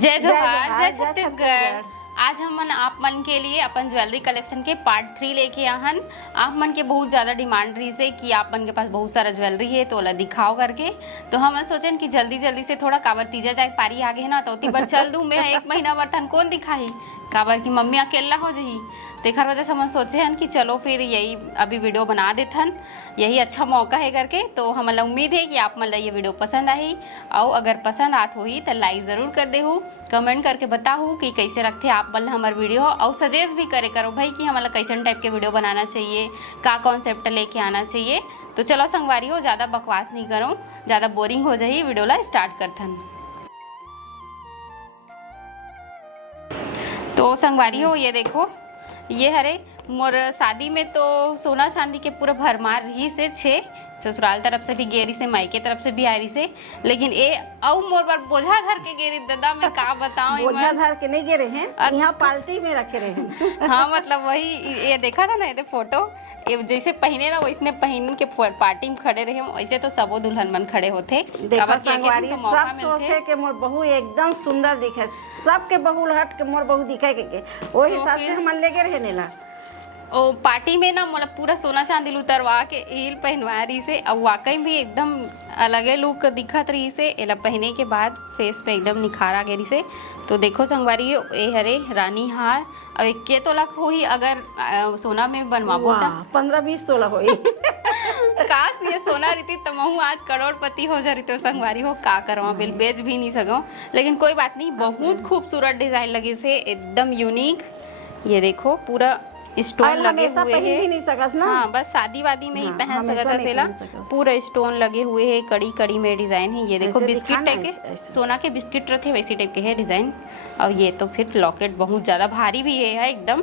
जय जोहार, जय छत्तीसगढ़। आज हम आप मन के लिए अपन ज्वेलरी कलेक्शन के पार्ट 3 लेके आहन। आप मन के बहुत ज़्यादा डिमांड रही से कि आप मन के पास बहुत सारा ज्वेलरी है तो ओला दिखाओ करके। तो हम सोचन कि जल्दी जल्दी से थोड़ा काबर तीजा जाए पारी आगे है ना, तो बार चल दूँ मैं 1 महीना बर्तन कौन दिखाई, काबर की मम्मी अकेला हो जही। तेखर वजह से हम सोचे हन कि चलो फिर यही अभी वीडियो बना देथन, यही अच्छा मौका है करके। तो हमें उम्मीद है कि आप मन ये वीडियो पसंद आई, और अगर पसंद आत होही तो लाइक ज़रूर कर देहू, कमेंट करके बताहू कि कैसे रखते आप मन हमार वीडियो, और सजेस्ट भी करे करो भाई कि हमारा कैसन टाइप के वीडियो बनाना चाहिए, का कॉन्सेप्ट लेके आना चाहिए। तो चलो संगवारी हो, ज़्यादा बकवास नहीं करो, ज़्यादा बोरिंग हो जाही, वीडियो ला स्टार्ट करथन। तो संगवारी हो, ये देखो, ये हरे मोर शादी में तो सोना चांदी के पूरा भरमार रही से छे, ससुराल तरफ से भी गेरी से, मायके तरफ से भी आ रही से, लेकिन ए औ मोर बार बोझा धर के गेरी दादा, मैं का बताऊं। बोझा धर के नहीं गिरे हैं, यहाँ पार्टी में रखे रहे हैं। हाँ मतलब वही, ये देखा था ना ये फोटो, ये जैसे पहने ना वैसने पहन के पार्टी में खड़े रहे, वैसे तो सबो दुल्हन मन खड़े होते। देखो संगवारी, सब सोचते कि मोर बहू एकदम सुंदर दिखे, सबके बहू हट के मोर बहू दिखे के वही हिसाब से हम ले गए रहे ला। ओ पार्टी में ना मतलब पूरा सोना चांदी उतरवा के ईल पहनवा रही से, और वाकई भी एकदम अलगे लुक दिखत रही से। एला पहने के बाद फेस पे एकदम निखार आ गई से। तो देखो संगवारी, ए हरे रानी हार, अब 21 तोला होही अगर सोना में बनवाबो तो 15-20 तोला होई। काश ये सोना रहती तो महू आज करोड़पति हो जा रही। तो संगवारी हो, का करवा बिल बेच भी नहीं सको, लेकिन कोई बात नहीं, बहुत खूबसूरत डिजाइन लगी से, एकदम यूनिक। ये देखो पूरा स्टोन लगे हुए हैं, नहीं सकस ना। हाँ बस शादी वादी में ही पहन सकता सेला, पूरा स्टोन लगे हुए हैं, कड़ी कड़ी में डिजाइन है। ये देखो बिस्किट टाइप के, सोना के बिस्किट रहते वैसी टाइप के है डिजाइन। और ये तो फिर लॉकेट बहुत ज्यादा भारी भी है एकदम,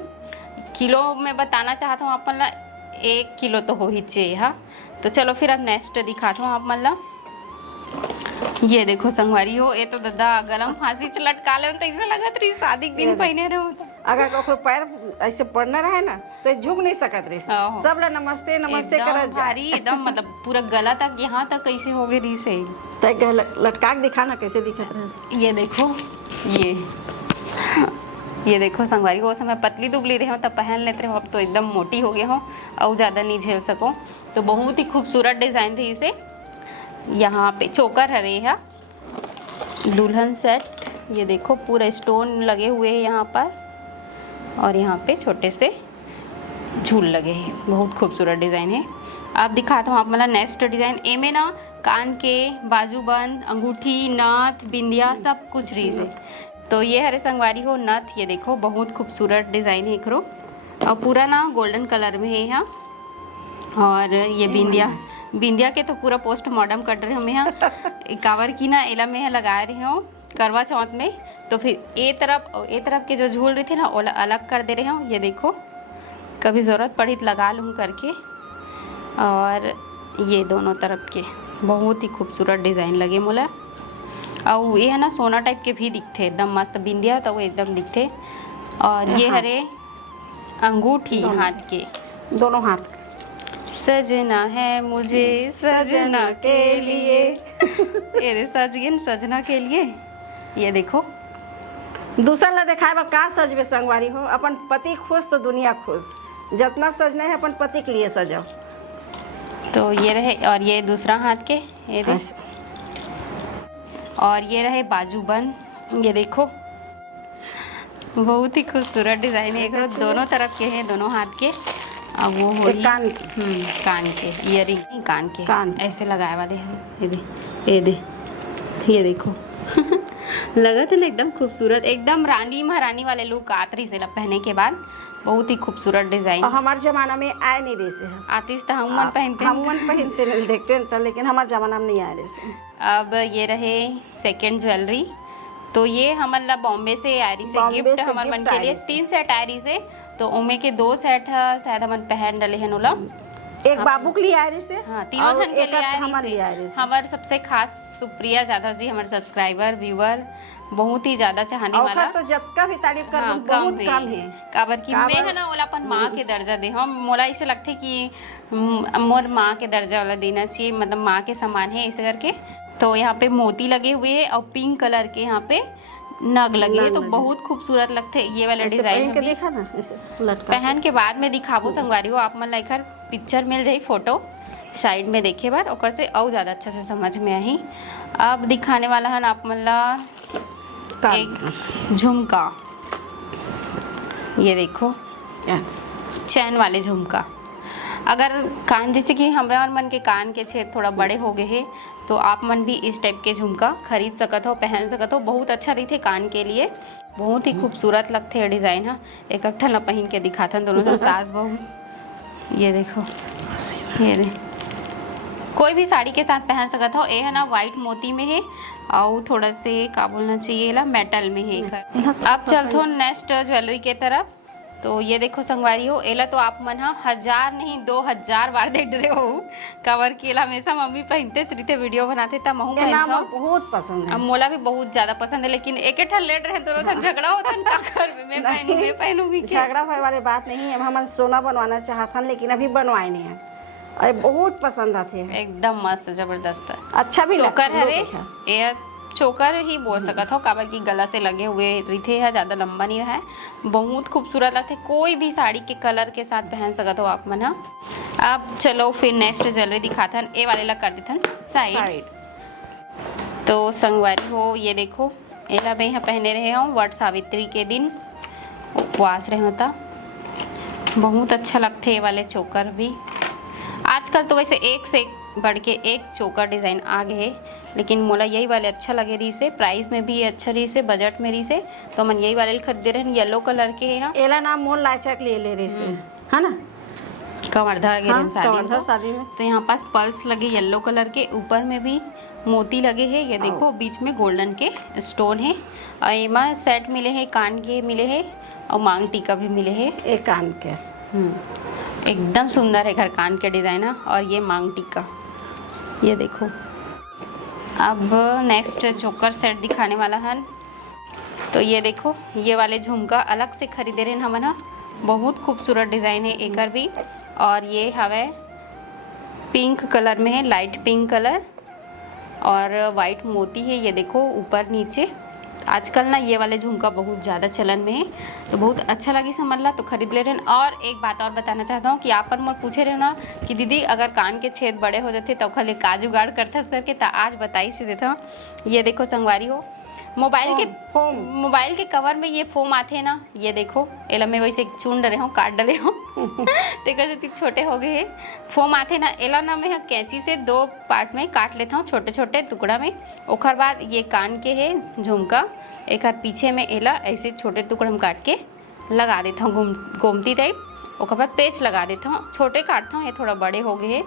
किलो में बताना चाहता हूँ आप मन ला, 1 किलो तो हो ही चाहिए। हाँ तो चलो फिर अब नेक्स्ट दिखाता हूँ आप मन ला। ये देखो संगवारी हो, ये तो दादा गलम फांसी च लटका ले, तो ऐसा लगत रही शादी के दिन पहने रहो। अगर कखो पैर ऐसे पड़ना रहे ना तो झुक नहीं सकत रही, सब ला नमस्ते नमस्ते करत भारी एकदम, मतलब पूरा गला तक यहाँ तक कैसे हो गई रही से। तो लटका के दिखाना कैसे दिखा रहा। ये देखो, ये देखो संगवारी हो, समय पतली दुबली रहे हो तब पहन लेते हो, अब तो एकदम मोटी हो गए हो और ज़्यादा नहीं झेल सको। तो बहुत ही खूबसूरत डिज़ाइन रही से। यहाँ पे चोकर हरे है, दुल्हन सेट, ये देखो पूरा स्टोन लगे हुए हैं यहाँ पास, और यहाँ पे छोटे से झूल लगे हैं, बहुत खूबसूरत डिज़ाइन है। अब दिखाता हूँ आप मतलब नेक्स्ट डिज़ाइन। ए में ना कान के बाजूबंद, अंगूठी, नथ, बिंदिया सब कुछ रही है। तो ये हरे संगवारी हो नथ, ये देखो बहुत खूबसूरत डिज़ाइन है एकरो, और पूरा ना गोल्डन कलर में है यहाँ। और ये बिंदिया के तो पूरा पोस्ट मॉडर्न कट रहे हम यहाँ कावर की ना एला में लगा रही हूँ करवा चौथ में। तो फिर ए तरफ के जो झूल रही थी ना वो अलग कर दे रहे हूँ। ये देखो, कभी ज़रूरत पड़ी तो लगा लूँ करके। और ये दोनों तरफ के बहुत ही खूबसूरत डिज़ाइन लगे मोला, और ये है ना सोना टाइप के भी दिखते, एकदम मस्त बिंदिया तो वो एकदम दिखते। और ये हरे अंगूठी हाथ के, दोनों हाथ, सजना है मुझे सजना के लिए, ये सजगिन सजना के लिए। ये देखो दूसरा ला दिखाए बा का सजबे संगवारी हो, अपन पति खुश तो दुनिया खुश, जितना सजना है अपन पति के लिए सजाओ। तो ये रहे, और ये दूसरा हाथ के, ये दे, और ये रहे बाजूबंद, ये देखो बहुत ही खूबसूरत डिजाइन है। एक दोनों तरफ के हैं, दोनों हाथ के। अब वो हो कान के इयरिंग, कान ऐसे लगाए वाले हैं। ये देखो लगा था ना एकदम खूबसूरत, एकदम रानी महारानी वाले लुक आतरी से पहने के बाद, बहुत ही खूबसूरत डिजाइन। हमारे जमाना में आए नहीं रहे से, आतिश तो हम पहनते नहीं देखते थे, लेकिन हमारे जमाना में नहीं आए रहे से। अब ये रहे सेकंड ज्वेलरी। तो ये हमारा बॉम्बे से आ रही से गिफ्ट हमारे मन के लिए 3 सेट आ रही से। तो उनमें के 2 सेट शायद हम पहन डले हैं नोला, एक बाबू के लिए आ रही से, हाँ तीनों जन के लिए आ रही से। हमारे सबसे खास सुप्रिया यादव जी, हमारे सब्सक्राइबर व्यूअर, बहुत ही ज्यादा चाहने वाला। तो जितना भी तारीफ कर बहुत कम है, काबर की मैं है ना ओला अपन माँ के दर्जा दे, हम मोला ऐसे लगते कि मोर माँ के दर्जा वाला देना चाहिए, मतलब माँ के समान है ऐसे करके। तो यहाँ पे मोती लगे हुए हैं, और पिंक कलर के यहाँ पे नग लगे है, तो बहुत खूबसूरत लगते ये वाले डिजाइन के देखा ना ऐसे लटका पहन के बाद में दिखाबो संगवारी हो। आप मन ला एकर पिक्चर मिल जाई फोटो साइड में देखे बार, ओकर से और ज़्यादा अच्छा से समझ में आई। अब दिखाने वाला है आप मन ला एक झुमका, ये देखो चैन वाले झुमका। अगर कान जैसे कि हमारे मन के कान के छेद थोड़ा बड़े हो गए हैं तो आप मन भी इस टाइप के झुमका खरीद सकत हो, पहन सकत हो। बहुत अच्छा रही कान के लिए, बहुत ही खूबसूरत लगते हैं डिज़ाइन। हाँ एक अट्ठा ला पहन के दिखाथन दोनों तो सास बहू। ये देखो, ये दे कोई भी साड़ी के साथ पहन सकत हो। ये है ना वाइट मोती में है और थोड़ा से का बोलना चाहिए ला मेटल में है। अब चलते हो नेक्स्ट ज्वेलरी के तरफ। तो ये देखो संगवारी हो, एला तो आप मन 1000 नहीं 2000 बार देख रहे हो कवर के। एला हमेशा मम्मी पहनते चलते वीडियो बनाते तब महू पहनता, बहुत पसंद है। अब मोला भी बहुत ज्यादा पसंद है, लेकिन एक ठन लेट रहे दोनों ठन झगड़ा होता है का कर मैं पहनूंगी। झगड़ा होने वाली बात नहीं है। हम सोना बनवाना चाहता लेकिन अभी बनवाए नहीं है। अरे बहुत पसंद आते हैं, एकदम मस्त जबरदस्त अच्छा भी चोकर है रे। ये चोकर ही बोल सकत हो, काबर की गला से लगे हुए रिथे है, ज़्यादा लंबा नहीं रहा है, बहुत खूबसूरत लगते। कोई भी साड़ी के कलर के साथ पहन सकत हो आप मन। अब चलो फिर नेक्स्ट ज्वेलरी दिखाथन। ए वाले ला कर देथन साइड। तो संगवारी हो ये देखो, एला मैं यहाँ पहने रहे हूँ वट सावित्री के दिन उपवास रहे होता। बहुत अच्छा लगते ये वाले चोकर भी। आजकल तो वैसे एक से बढ़ के एक चोकर डिज़ाइन आ गए है, लेकिन मोला यही वाले अच्छा लगे रही से, प्राइस में भी अच्छा रही से, बजट में रही से, तो मन यही वाले खरीदे रहे। येलो कलर के है। एला नाम मोल लाचक ले रही से है ना, कवर्धा गिरन शादी में। तो यहाँ पास पर्ल्स लगे येलो कलर के, ऊपर में भी मोती लगे हैं। ये देखो बीच में गोल्डन के स्टोन है और एमा सेट मिले हैं, कान के मिले हैं और मांग टीका भी मिले हैं। एक कान के एकदम सुंदर है घर कान के डिज़ाइन। और ये मांग टीका, ये देखो। अब नेक्स्ट चोकर सेट दिखाने वाला है। तो ये देखो, ये वाले झुमका अलग से खरीदे रहे हम ना, बहुत खूबसूरत डिज़ाइन है एकर भी। और ये हवे पिंक कलर में है, लाइट पिंक कलर, और वाइट मोती है। ये देखो ऊपर नीचे। आजकल ना ये वाले झुमका बहुत ज़्यादा चलन में है, तो बहुत अच्छा लगी समझ ला तो खरीद ले रहे हैं। और एक बात और बताना चाहता हूँ कि आप पर मुझे पूछे रहे ना कि दीदी अगर कान के छेद बड़े हो जाते तो खाली का जुगाड़ करता सर के, तो आज बताई से देता हूँ। ये देखो संगवारी हो, मोबाइल के कवर में ये फोम आते हैं ना, ये देखो एला में वैसे चुन डले हूँ, काट डले हूँ तेकर से छोटे हो गए हैं फोम आते ना। एला ना मैं कैंची से 2 पार्ट में काट लेता हूँ, छोटे छोटे टुकड़ा में। ओकर बाद ये कान के है झुमका, एक पीछे में एला ऐसे छोटे टुकड़ा में काट के लगा देता हूँ गोमती टाइप। ओकर बाद पेच लगा देता हूँ, छोटे काटता हूँ, ये थोड़ा बड़े हो गए हैं,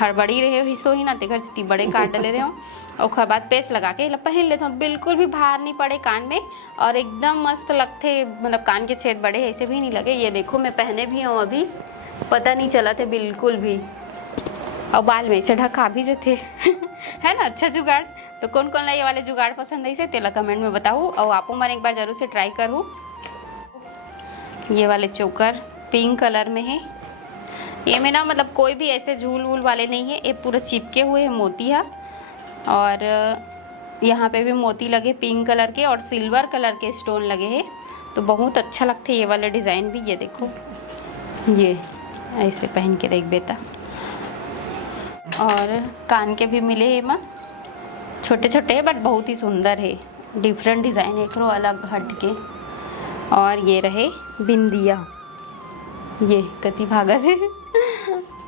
हड़बड़ी रहे हिस्सों ही ना तेकर जितनी बड़े काट डले रहे हूँ। और बाद पेच लगा के पहन लेता हूँ, बिल्कुल भी भार नहीं पड़े कान में और एकदम मस्त लगते। मतलब कान के छेद बड़े ऐसे भी नहीं लगे। ये देखो मैं पहने भी हूँ, अभी पता नहीं चला थे बिल्कुल भी। और बाल में से ढका भी जाते है ना, अच्छा जुगाड़। तो कौन कौन ला ये वाले जुगाड़ पसंद है से तेला कमेंट में बताऊँ, और आपको मैं एक बार जरूर से ट्राई करूँ। ये वाले चोकर पिंक कलर में है। ये में ना मतलब कोई भी ऐसे झूल वूल वाले नहीं है, ये पूरा चिपके हुए है मोती है। और यहाँ पे भी मोती लगे पिंक कलर के और सिल्वर कलर के स्टोन लगे हैं, तो बहुत अच्छा लगते हैं ये वाले डिज़ाइन भी। ये देखो, ये ऐसे पहन के देख बेटा। और कान के भी मिले हैं माँ, छोटे छोटे बट बहुत ही सुंदर है, डिफरेंट डिज़ाइन है, एक अलग हट के। और ये रहे बिंदिया, ये कति भागल है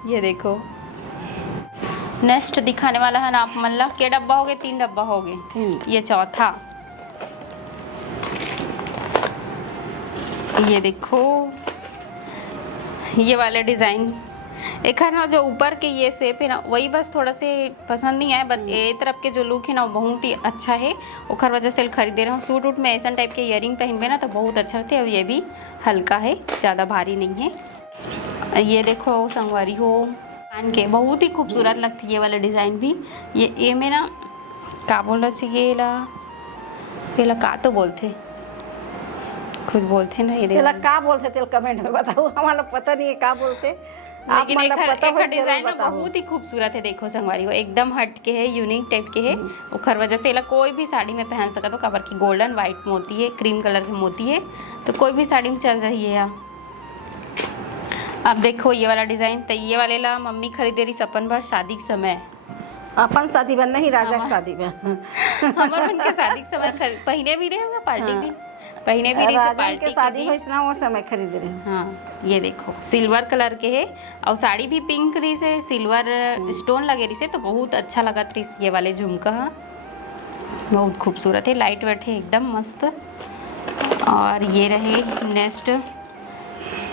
ये देखो। नेक्स्ट दिखाने वाला है ना आप मल्ला के डब्बा हो गए, 3 डब्बा हो गए, ये चौथा। ये देखो ये वाले डिज़ाइन, एक है ना जो ऊपर के ये शेप है ना, वही बस थोड़ा से पसंद नहीं आया, बट ये तरफ के जो लुक है ना वो बहुत ही अच्छा है। ओखर वजह से खरीदे रहा हूँ। सूट वूट में ऐसा टाइप के इयरिंग पहनबे ना तो बहुत अच्छा लगते हैं। और ये भी हल्का है, ज़्यादा भारी नहीं है। ये देखो संगवारी हो, कान के बहुत ही खूबसूरत लगती है ये वाला डिज़ाइन भी। ये में ना का बोलना चाहिए, पेला का तो बोलते, खुद बोलते ना, ये का बोलते तेल कमेंट में बताओ, हमारा पता नहीं है का बोलते। लेकिन मतलब पता हो जरूर डिजाइन ना बताओ। बहुत ही खूबसूरत है। देखो संगवारी हो एकदम हट के है, यूनिक टाइप के है। ओखर वजह से एला कोई भी साड़ी में पहन सकत हो, काबर की गोल्डन व्हाइट मोती है, क्रीम कलर के मोती है, तो कोई भी साड़ी में चल रही है। अब देखो ये वाला डिजाइन, तो ये वाले ला मम्मी खरीदे रही सपन भर शादी के समय। अपन शादी में नहीं, राजा के शादी में। हमार बहन के शादी के समय पहने भी रहे पार्टी दिन, पहने भी रही से राजन पार्टी के शादी हुई ना वो समय खरीद रहे। हाँ ये देखो सिल्वर कलर के है और साड़ी भी पिंक रही से, सिल्वर स्टोन लगे रही से, तो बहुत अच्छा लगा रही ये वाले झुमका। बहुत खूबसूरत है, लाइट वेट है एकदम मस्त। और ये रहे नेक्स्ट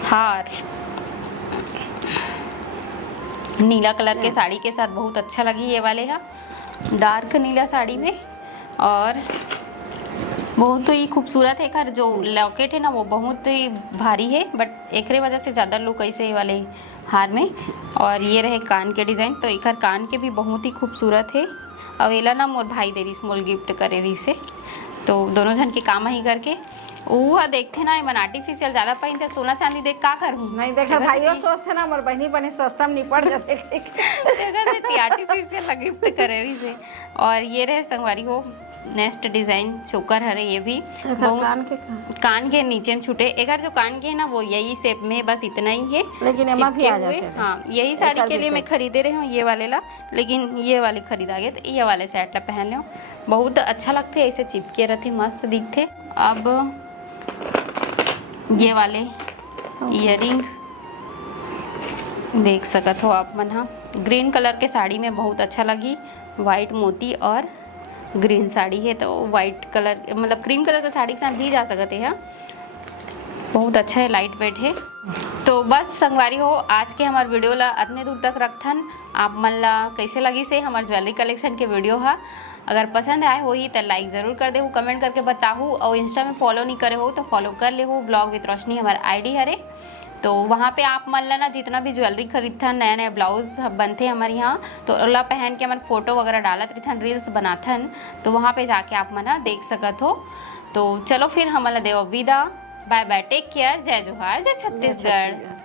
हार, नीला कलर के साड़ी के साथ बहुत अच्छा लगी ये वाले है, डार्क नीला साड़ी में। और बहुत ही खूबसूरत है। खैर जो लॉकेट है ना वो बहुत ही भारी है, बट एकरे वजह से ज़्यादा लोग ऐसे वाले हार में। और ये रहे कान के डिज़ाइन, तो एक कान के भी बहुत ही खूबसूरत है। और एला ना मोर भाई दे रही स्मॉल गिफ्ट करे रही से, तो दोनों जन के काम ही करके वो देखते ना मन आर्टिफिशियल ज़्यादा पहनते, सोना चांदी देख का करूँ नहीं देखा भाइयों सोचते ना मोर बहनी बने सस्ता में निपट जाते आर्टिफिशियल गिफ्ट करे रही से। और ये रहे संगवारी हो नेक्स्ट डिजाइन चोकर हरे, ये भी कान के नीचे में छूटे। एक जो कान के है ना वो यही शेप में, बस इतना ही है, लेकिन एमा भी आ जाते हैं। हाँ यही साड़ी के लिए मैं खरीदे रहे हूँ ये वाले ला, लेकिन ये वाले खरीदा गए तो ये वाले सेट ला पहन लो, बहुत अच्छा लगते ऐसे चिपके रहते, मस्त दिखते। अब ये वाले इयरिंग देख सकत हो आप मन, हाँ ग्रीन कलर के साड़ी में बहुत अच्छा लगी, वाइट मोती और ग्रीन साड़ी है, तो वाइट कलर मतलब क्रीम कलर का साड़ी के साथ भी जा सकते हैं। बहुत अच्छा है, लाइट वेट है। तो बस संगवारी हो आज के हमारे वीडियो ला इतने दूर तक रखथन। आप मन ला कैसे लगी से हमारे ज्वेलरी कलेक्शन के वीडियो है, अगर पसंद आए हो ही तो लाइक ज़रूर कर दे, कमेंट करके बताहू। और इंस्टा में फॉलो नहीं करे हो तो फॉलो कर ले हो, ब्लॉग विद रोशनी हमारा आईडी हरे, तो वहाँ पे आप मन ला ना जितना भी ज्वेलरी खरीदथन, नया नया ब्लाउज बनते हमारे यहाँ, तो ओला पहन के हमारे फोटो वगैरह डालत रही रील्स बनाथन, तो वहाँ पे जाके आप मना देख सकत हो। तो चलो फिर हमारा देव विदा, बाय बाय, टेक केयर, जय जोहार, जय छत्तीसगढ़।